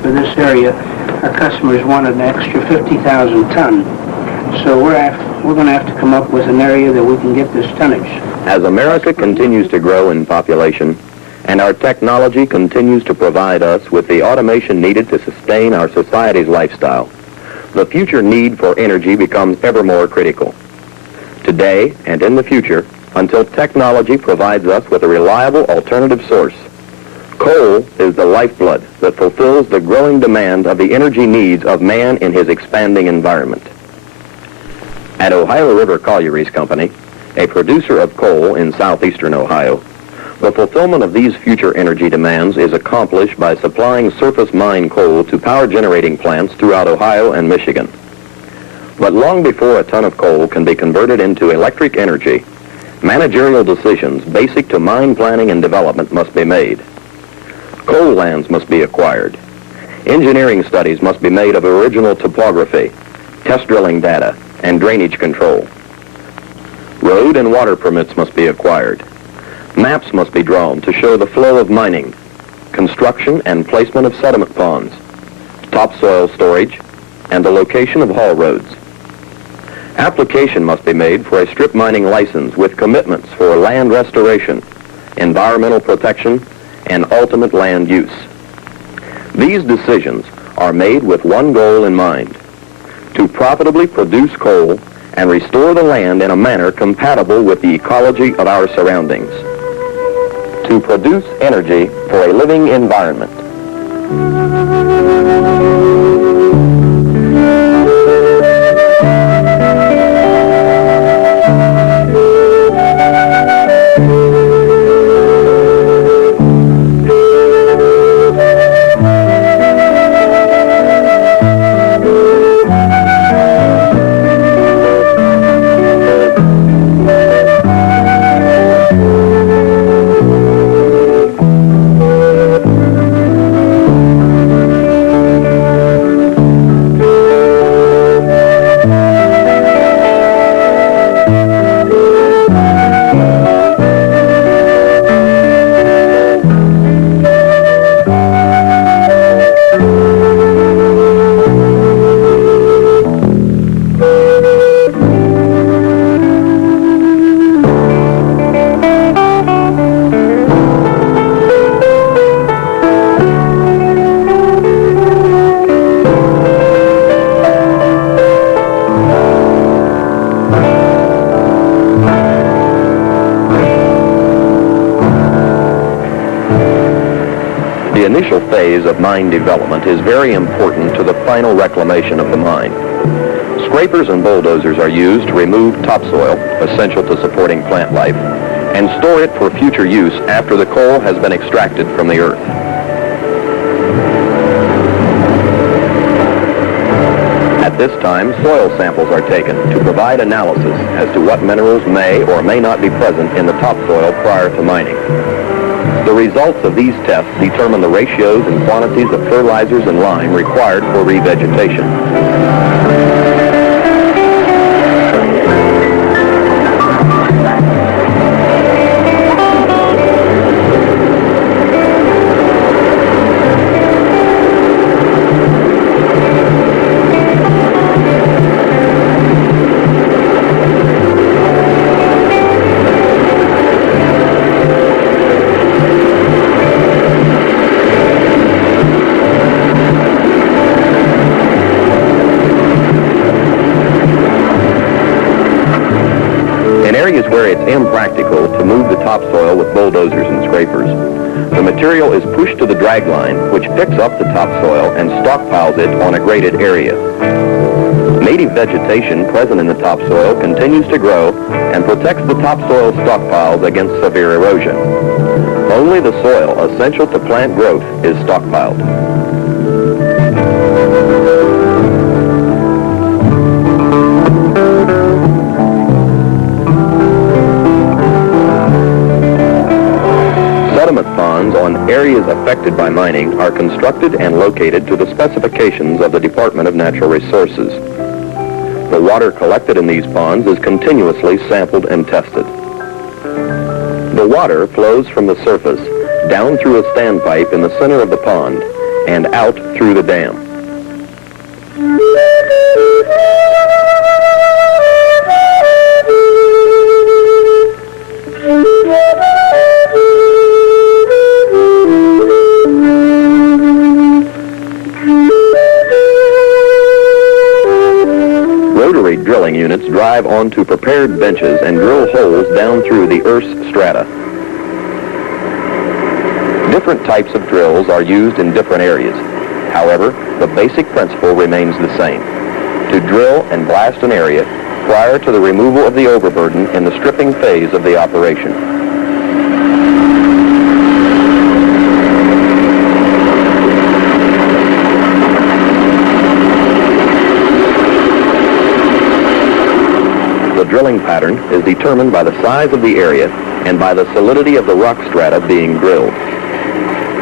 for this area, our customers wanted an extra 50,000 ton. So we're going to have to come up with an area that we can get this tonnage. As America continues to grow in population, and our technology continues to provide us with the automation needed to sustain our society's lifestyle, the future need for energy becomes ever more critical. Today and in the future, until technology provides us with a reliable alternative source, coal is the lifeblood that fulfills the growing demand of the energy needs of man in his expanding environment. At Ohio River Collieries Company, a producer of coal in southeastern Ohio, the fulfillment of these future energy demands is accomplished by supplying surface mine coal to power generating plants throughout Ohio and Michigan. But long before a ton of coal can be converted into electric energy, managerial decisions basic to mine planning and development must be made. Coal lands must be acquired. Engineering studies must be made of original topography, test drilling data, and drainage control. Road and water permits must be acquired. Maps must be drawn to show the flow of mining, construction and placement of sediment ponds, topsoil storage, and the location of haul roads. Application must be made for a strip mining license with commitments for land restoration, environmental protection, and ultimate land use. These decisions are made with one goal in mind: to profitably produce coal and restore the land in a manner compatible with the ecology of our surroundings. To produce energy for a living environment. The initial phase of mine development is very important to the final reclamation of the mine. Scrapers and bulldozers are used to remove topsoil, essential to supporting plant life, and store it for future use after the coal has been extracted from the earth. At this time, soil samples are taken to provide analysis as to what minerals may or may not be present in the topsoil prior to mining. The results of these tests determine the ratios and quantities of fertilizers and lime required for revegetation. Where it's impractical to move the topsoil with bulldozers and scrapers, the material is pushed to the dragline, which picks up the topsoil and stockpiles it on a graded area. Native vegetation present in the topsoil continues to grow and protects the topsoil stockpiles against severe erosion. Only the soil essential to plant growth is stockpiled. Ponds on areas affected by mining are constructed and located to the specifications of the Department of Natural Resources. The water collected in these ponds is continuously sampled and tested. The water flows from the surface down through a standpipe in the center of the pond and out through the dam. Rotary drilling units drive onto prepared benches and drill holes down through the Earth's strata. Different types of drills are used in different areas. However, the basic principle remains the same: to drill and blast an area prior to the removal of the overburden in the stripping phase of the operation. The drilling pattern is determined by the size of the area and by the solidity of the rock strata being drilled.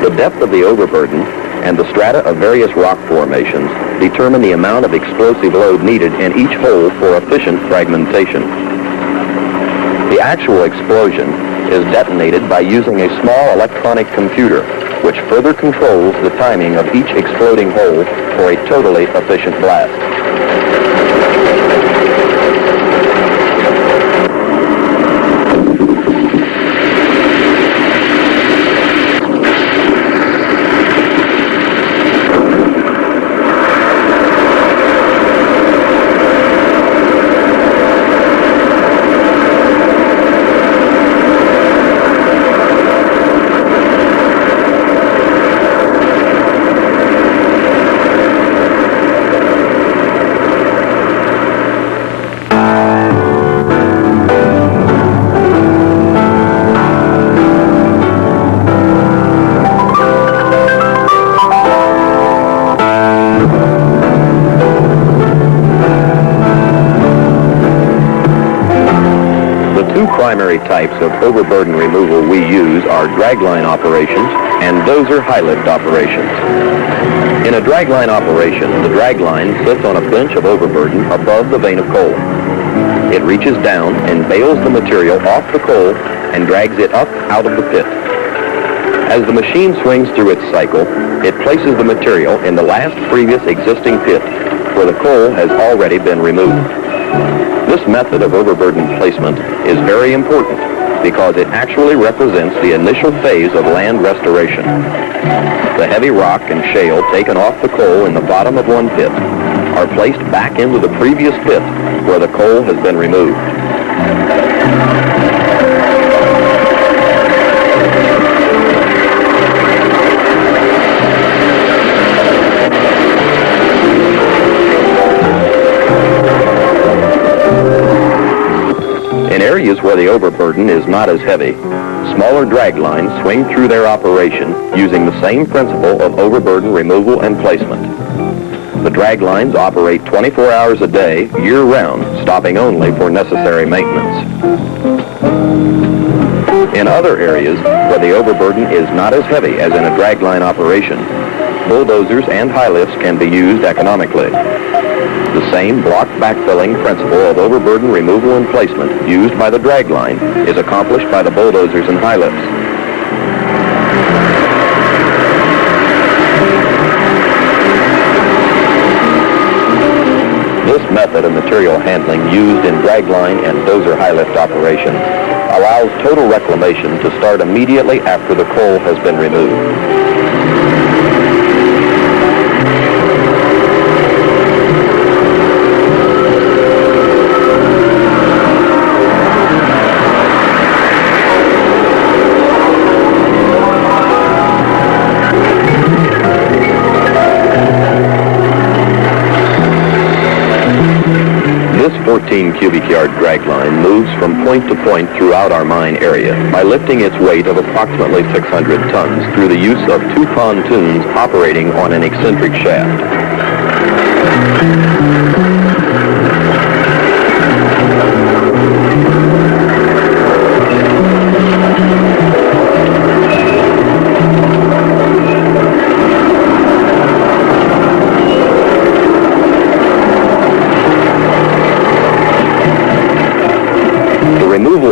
The depth of the overburden and the strata of various rock formations determine the amount of explosive load needed in each hole for efficient fragmentation. The actual explosion is detonated by using a small electronic computer, which further controls the timing of each exploding hole for a totally efficient blast. Primary types of overburden removal we use are dragline operations and dozer high lift operations. In a dragline operation, the dragline sits on a bench of overburden above the vein of coal. It reaches down and bales the material off the coal and drags it up out of the pit. As the machine swings through its cycle, it places the material in the last previous existing pit where the coal has already been removed. This method of overburden placement is very important because it actually represents the initial phase of land restoration. The heavy rock and shale taken off the coal in the bottom of one pit are placed back into the previous pit where the coal has been removed. In areas where the overburden is not as heavy, smaller draglines swing through their operation using the same principle of overburden removal and placement. The draglines operate 24 hours a day, year-round, stopping only for necessary maintenance. In other areas where the overburden is not as heavy as in a dragline operation, bulldozers and high lifts can be used economically. The same block backfilling principle of overburden removal and placement used by the dragline is accomplished by the bulldozers and high lifts. This method of material handling used in dragline and dozer high lift operations allows total reclamation to start immediately after the coal has been removed. This 14 cubic yard dragline moves from point to point throughout our mine area by lifting its weight of approximately 600 tons through the use of two pontoons operating on an eccentric shaft.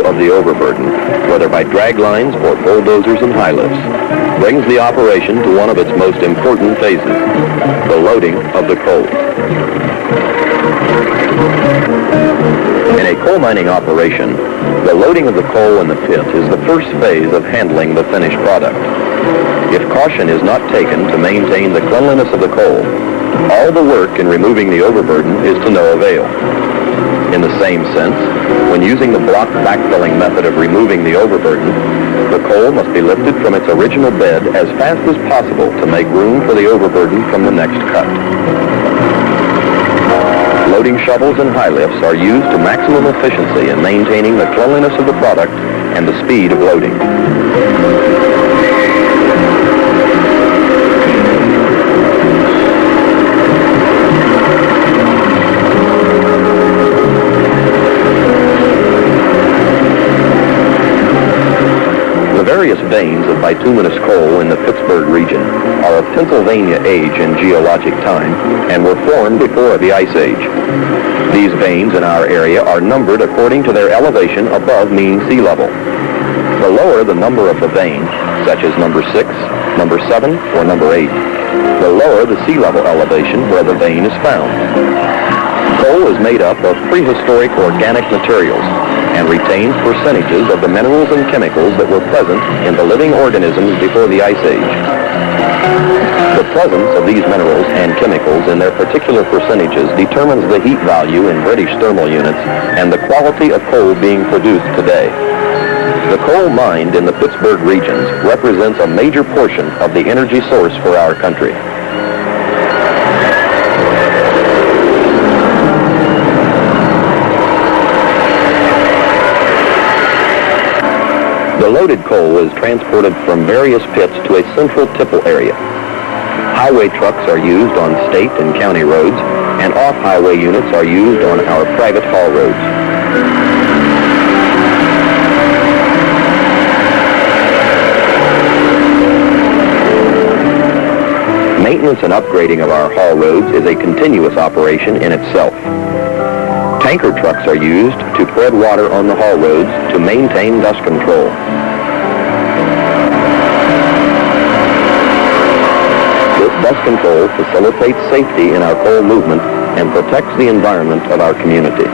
The overburden, whether by draglines or bulldozers and high lifts, brings the operation to one of its most important phases, the loading of the coal. In a coal mining operation, the loading of the coal in the pit is the first phase of handling the finished product. If caution is not taken to maintain the cleanliness of the coal, all the work in removing the overburden is to no avail. In the same sense, when using the block backfilling method of removing the overburden, the coal must be lifted from its original bed as fast as possible to make room for the overburden from the next cut. Loading shovels and high lifts are used to maximum efficiency in maintaining the cleanliness of the product and the speed of loading. Various veins of bituminous coal in the Pittsburgh region are of Pennsylvania age and geologic time and were formed before the Ice Age. These veins in our area are numbered according to their elevation above mean sea level. The lower the number of the vein, such as number 6, number 7, or number 8, the lower the sea level elevation where the vein is found. Coal is made up of prehistoric organic materials and retains percentages of the minerals and chemicals that were present in the living organisms before the Ice Age. The presence of these minerals and chemicals in their particular percentages determines the heat value in British thermal units and the quality of coal being produced today. The coal mined in the Pittsburgh regions represents a major portion of the energy source for our country. The loaded coal is transported from various pits to a central tipple area. Highway trucks are used on state and county roads, and off-highway units are used on our private haul roads. Maintenance and upgrading of our haul roads is a continuous operation in itself. Tanker trucks are used to spread water on the haul roads to maintain dust control. This dust control facilitates safety in our coal movement and protects the environment of our community.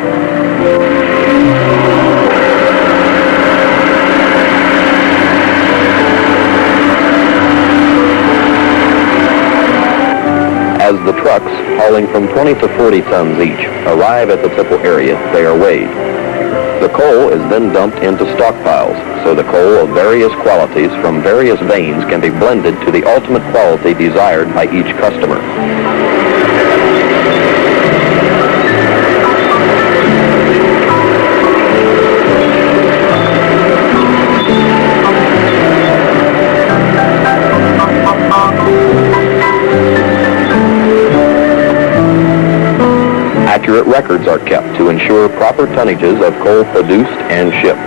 As the trucks, hauling from 20 to 40 tons each, arrive at the tipple area, they are weighed. The coal is then dumped into stockpiles, so the coal of various qualities from various veins can be blended to the ultimate quality desired by each customer. Accurate records are kept to ensure proper tonnages of coal produced and shipped.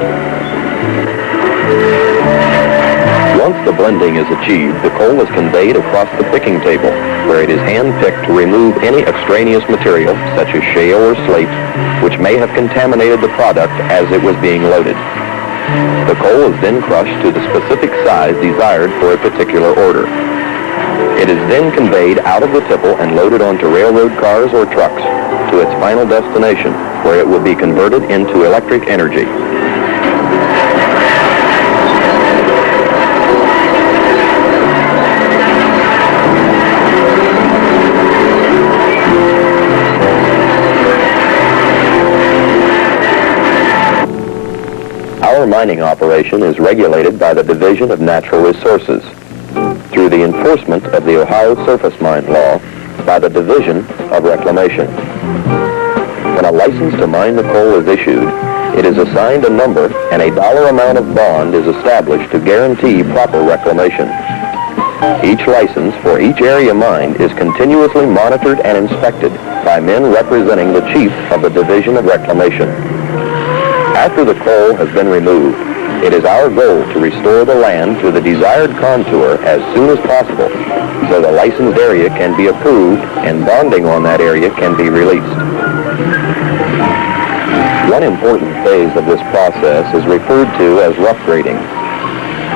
Once the blending is achieved, the coal is conveyed across the picking table, where it is hand-picked to remove any extraneous material, such as shale or slate, which may have contaminated the product as it was being loaded. The coal is then crushed to the specific size desired for a particular order. It is then conveyed out of the tipple and loaded onto railroad cars or trucks to its final destination, where it will be converted into electric energy. Our mining operation is regulated by the Division of Natural Resources through the enforcement of the Ohio Surface Mine Law by the Division of Reclamation. When a license to mine the coal is issued, it is assigned a number and a dollar amount of bond is established to guarantee proper reclamation. Each license for each area mined is continuously monitored and inspected by men representing the chief of the Division of Reclamation. After the coal has been removed, it is our goal to restore the land to the desired contour as soon as possible so the licensed area can be approved and bonding on that area can be released. One important phase of this process is referred to as rough grading.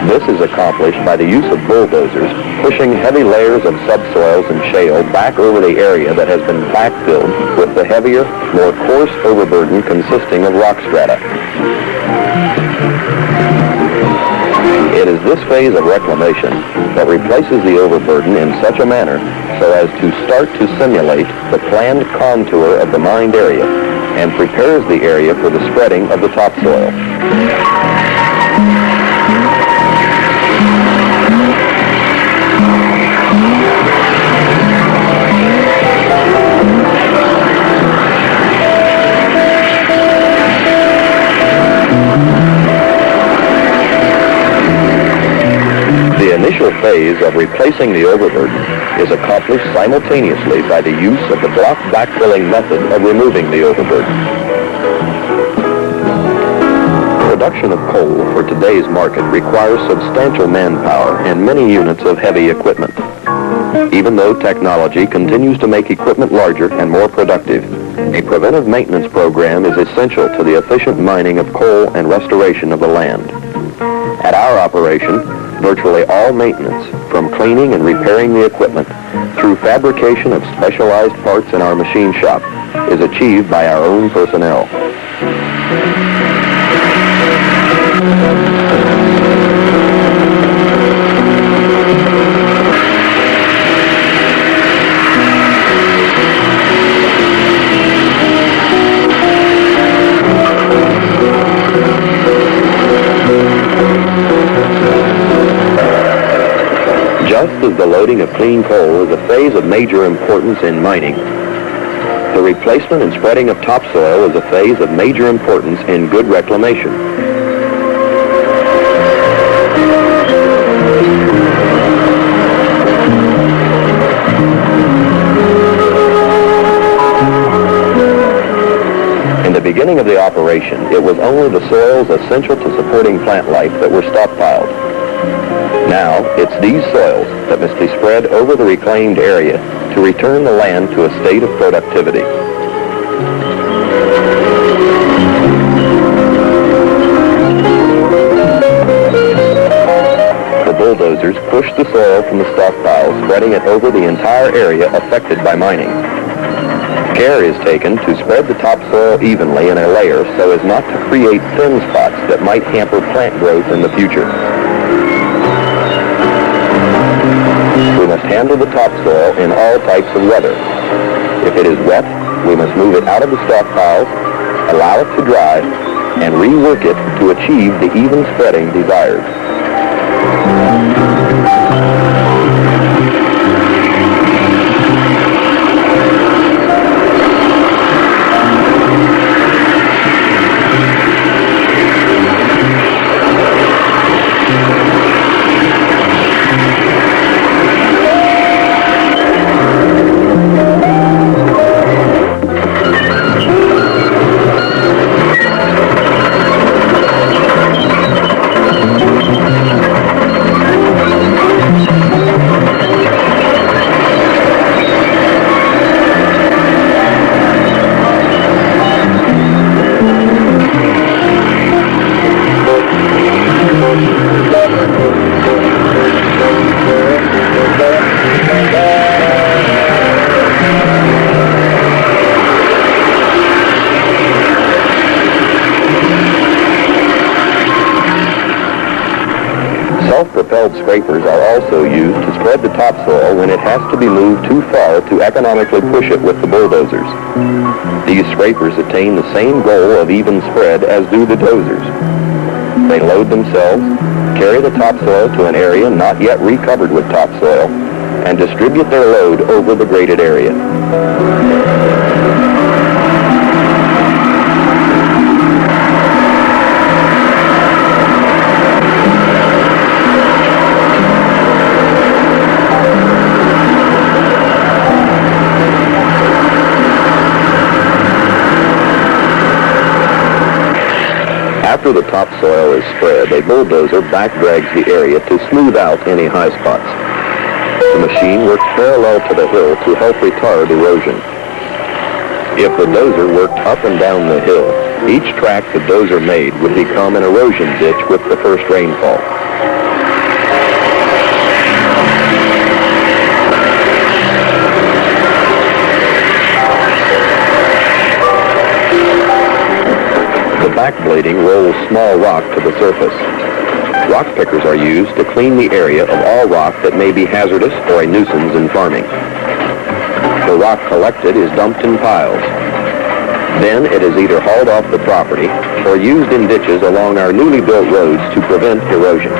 This is accomplished by the use of bulldozers, pushing heavy layers of subsoils and shale back over the area that has been backfilled with the heavier, more coarse overburden consisting of rock strata. It is this phase of reclamation that replaces the overburden in such a manner so as to start to simulate the planned contour of the mined area and prepares the area for the spreading of the topsoil. The initial phase of replacing the overburden is accomplished simultaneously by the use of the block backfilling method of removing the overburden. Production of coal for today's market requires substantial manpower and many units of heavy equipment. Even though technology continues to make equipment larger and more productive, a preventive maintenance program is essential to the efficient mining of coal and restoration of the land. At our operation, virtually all maintenance, from cleaning and repairing the equipment through fabrication of specialized parts in our machine shop, is achieved by our own personnel. Just as the loading of clean coal is a phase of major importance in mining, the replacement and spreading of topsoil is a phase of major importance in good reclamation. In the beginning of the operation, it was only the soils essential to supporting plant life that were stockpiled. Now, it's these soils that must be spread over the reclaimed area to return the land to a state of productivity. The bulldozers push the soil from the stockpile, spreading it over the entire area affected by mining. Care is taken to spread the topsoil evenly in a layer so as not to create thin spots that might hamper plant growth in the future. We must handle the topsoil in all types of weather. If it is wet, we must move it out of the stockpiles, allow it to dry, and rework it to achieve the even spreading desired. Self-propelled scrapers are also used to spread the topsoil when it has to be moved too far to economically push it with the bulldozers. These scrapers attain the same goal of even spread as do the dozers. They load themselves, carry the topsoil to an area not yet recovered with topsoil, and distribute their load over the graded area. After the topsoil is spread, a bulldozer back-drags the area to smooth out any high spots. The machine works parallel to the hill to help retard erosion. If the dozer worked up and down the hill, each track the dozer made would become an erosion ditch with the first rainfall. backblading rolls small rock to the surface. Rock pickers are used to clean the area of all rock that may be hazardous or a nuisance in farming. The rock collected is dumped in piles. Then it is either hauled off the property or used in ditches along our newly built roads to prevent erosion.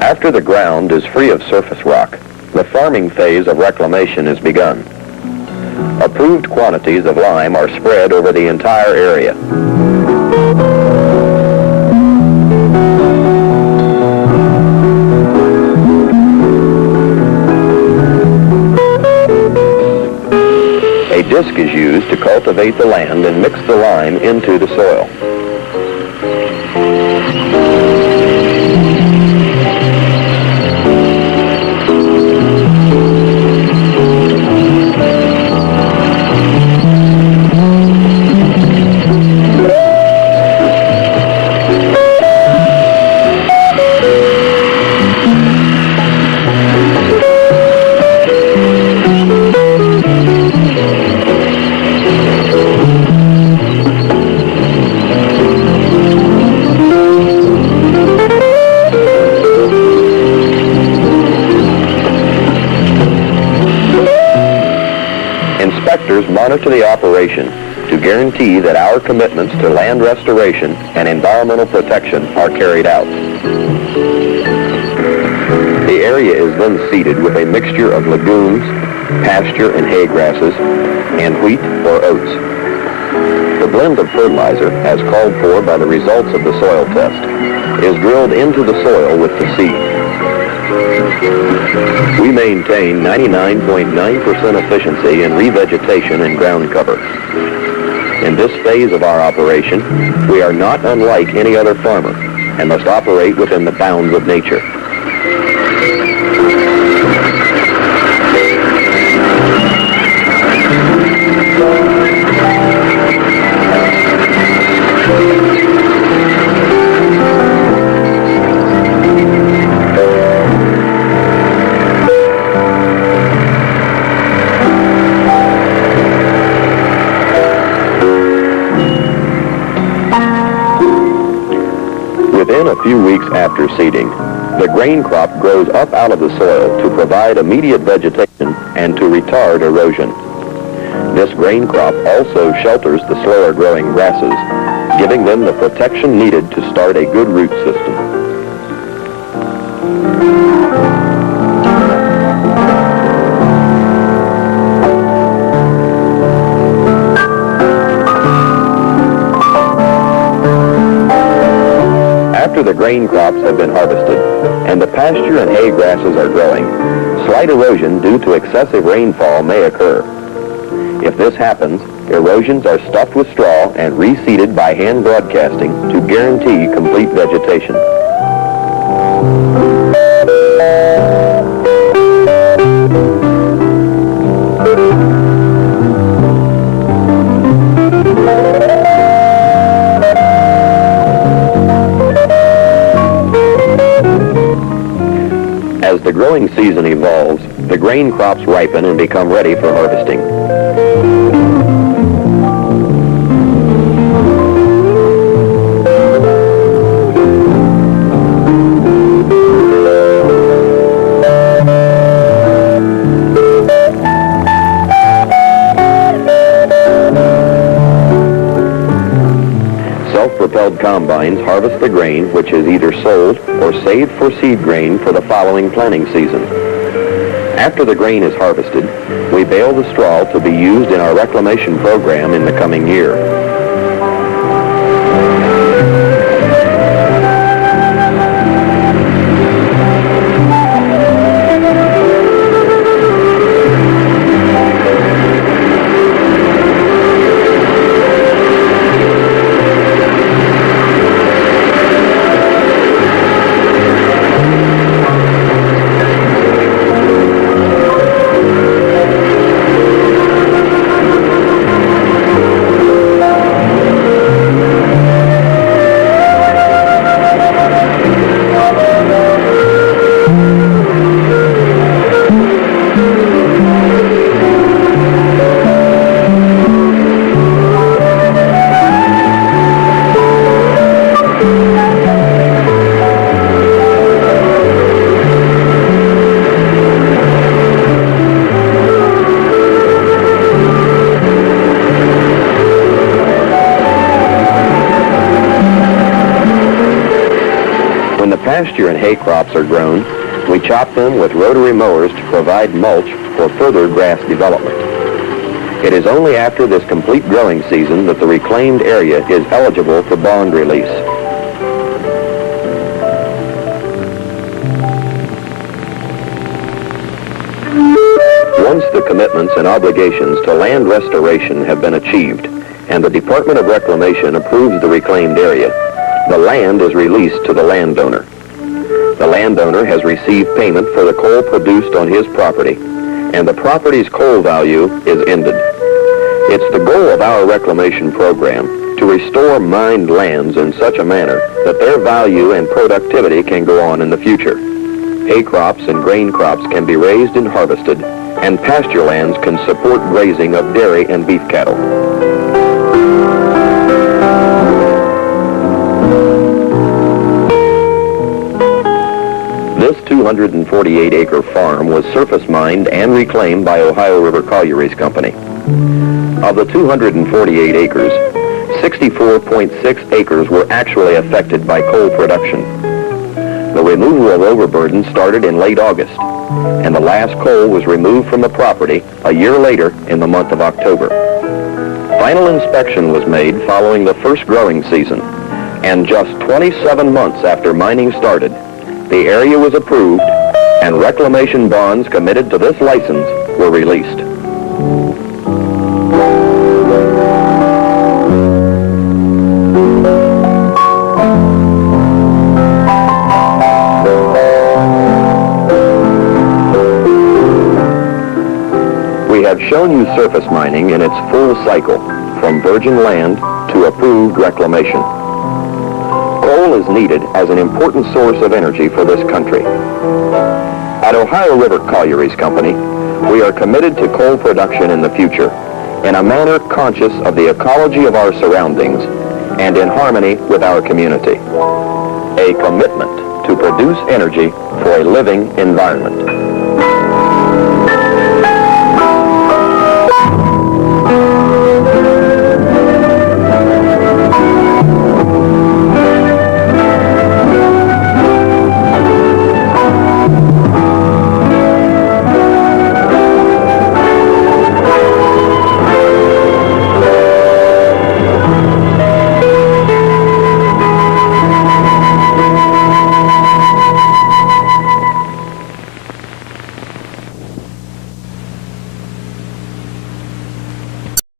After the ground is free of surface rock, the farming phase of reclamation is begun. Approved quantities of lime are spread over the entire area. A disc is used to cultivate the land and mix the lime into the soil. Inspectors monitor the operation to guarantee that our commitments to land restoration and environmental protection are carried out. The area is then seeded with a mixture of legumes, pasture and hay grasses, and wheat or oats. The blend of fertilizer, as called for by the results of the soil test, is drilled into the soil with the seed. We maintain 99.9% efficiency in revegetation and ground cover. In this phase of our operation, we are not unlike any other farmer and must operate within the bounds of nature. Within a few weeks after seeding, the grain crop grows up out of the soil to provide immediate vegetation and to retard erosion. This grain crop also shelters the slower growing grasses, giving them the protection needed to start a good root system. After the grain crops have been harvested and the pasture and hay grasses are growing, slight erosion due to excessive rainfall may occur. If this happens, erosions are stuffed with straw and reseeded by hand broadcasting to guarantee complete vegetation. As the growing season evolves, the grain crops ripen and become ready for harvesting. Self-propelled combines harvest the grain, which is either sold or saved for seed grain for the following planting season. After the grain is harvested, we bale the straw to be used in our reclamation program in the coming year. pasture and hay crops are grown, we chop them with rotary mowers to provide mulch for further grass development. It is only after this complete growing season that the reclaimed area is eligible for bond release. Once the commitments and obligations to land restoration have been achieved and the Department of Reclamation approves the reclaimed area, the land is released to the landowner. The landowner has received payment for the coal produced on his property, and the property's coal value is ended. It's the goal of our reclamation program to restore mined lands in such a manner that their value and productivity can go on in the future. Hay crops and grain crops can be raised and harvested, and pasture lands can support grazing of dairy and beef cattle. This 248-acre farm was surface mined and reclaimed by Ohio River Collieries Company. Of the 248 acres, 64.6 acres were actually affected by coal production. The removal of overburden started in late August, and the last coal was removed from the property a year later in the month of October. Final inspection was made following the first growing season, and just 27 months after mining started, the area was approved and reclamation bonds committed to this license were released. We have shown you surface mining in its full cycle, from virgin land to approved reclamation. Coal is needed as an important source of energy for this country. At Ohio River Collieries Company, we are committed to coal production in the future in a manner conscious of the ecology of our surroundings and in harmony with our community. A commitment to produce energy for a living environment.